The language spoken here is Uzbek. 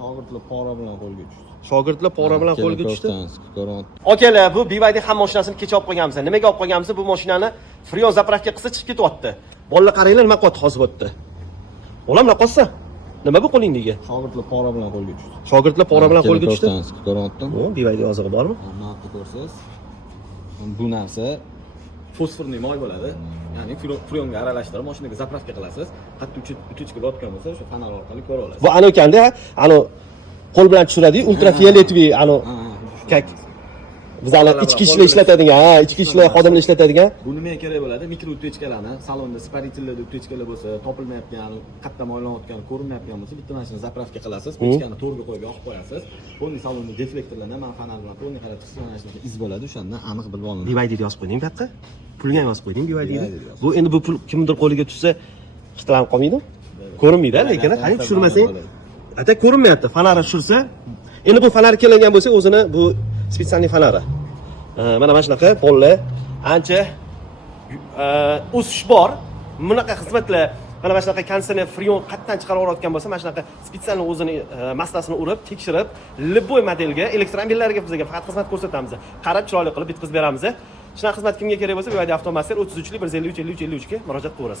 Shogirdlar pora bilan qo'lga tushdi. Shogirdlar pora bilan qo'lga tushdi. Akalar, bu BYD ham mashinasini kecha olib qo'yganmiz. Nimaga olib qo'yganmiz? Bu mashinani Freon zapravka qilsa chiqib ketyapti. Bolalar qaranglar nima qilyapti hozir bu yerda. Bolam nima qilsa? Nima bu qo'lingdagi? Shogirdlar pora bilan qo'lga tushdi. Shogirdlar pora bilan qo'lga tushdi. Ko'ryaptim. O, BYD yozig'i bormi? Mana bu ko'rsangiz, bu narsa fosforli moy bo'ladi. Ya'ni freonga aralashtirib mashinaga zapravka qilasiz. Qattiq uchitga o'tgan bo'lsa, o'sha fanar orqali ko'ra olasiz. Bu ana ekanda, ana qo'l bilan tushiradi, ultrafioletli, ana kak. Bizlar ichki ishlar ishlatadigan, ichki ishlar xodimlar ishlatadigan. Bu nimaga kerak bo'ladi? Mikro utechkalarni, salonda sparitillarda utechkalar bo'lsa, topilmayotgan, qattiq moylanayotgan, ko'rinmayotgan bo'lsa, bitta mashina zapravka qilasiz, pechkani to'rga qo'yib yoqib qo'yasiz. Bunday salonda deflektorlarni mana fanar bilan to'rni qarab chiqsa, mana shunaqa iz bo'ladi, o'shandan aniq bilib olinadi. BYD deb yozib qo'yding bu yoqqa. Pulga ham yozib qo'yding BYD. Bu endi bu pul kimdir qo'liga tushsa, ixtilam qolmaydi? Ko'rinmaydi, lekin qani tushirmasang, ata ko'rinmayapti. Fanari tushirsa, endi bu fanar kelingan bo'lsa, o'zini bu spesialniy fanari. Mana shunaqa pollar ancha o'sish bor. Bunaqa xizmatlar, mana shunaqa konditsioner freon qatdan chiqarib yuborayotgan bo'lsa, mana shunaqa spesialniy o'zini mastasini urib, tekshirib, любой modelga, elektromobillarga bizga faqat xizmat ko'rsatamiz. Qarab chiroyli qilib bitkazib beramiz. Shunaqa xizmat kimga kerak bo'lsa, BYD Avtomaster 33 153 53 53 ga murojaat qilaverasiz.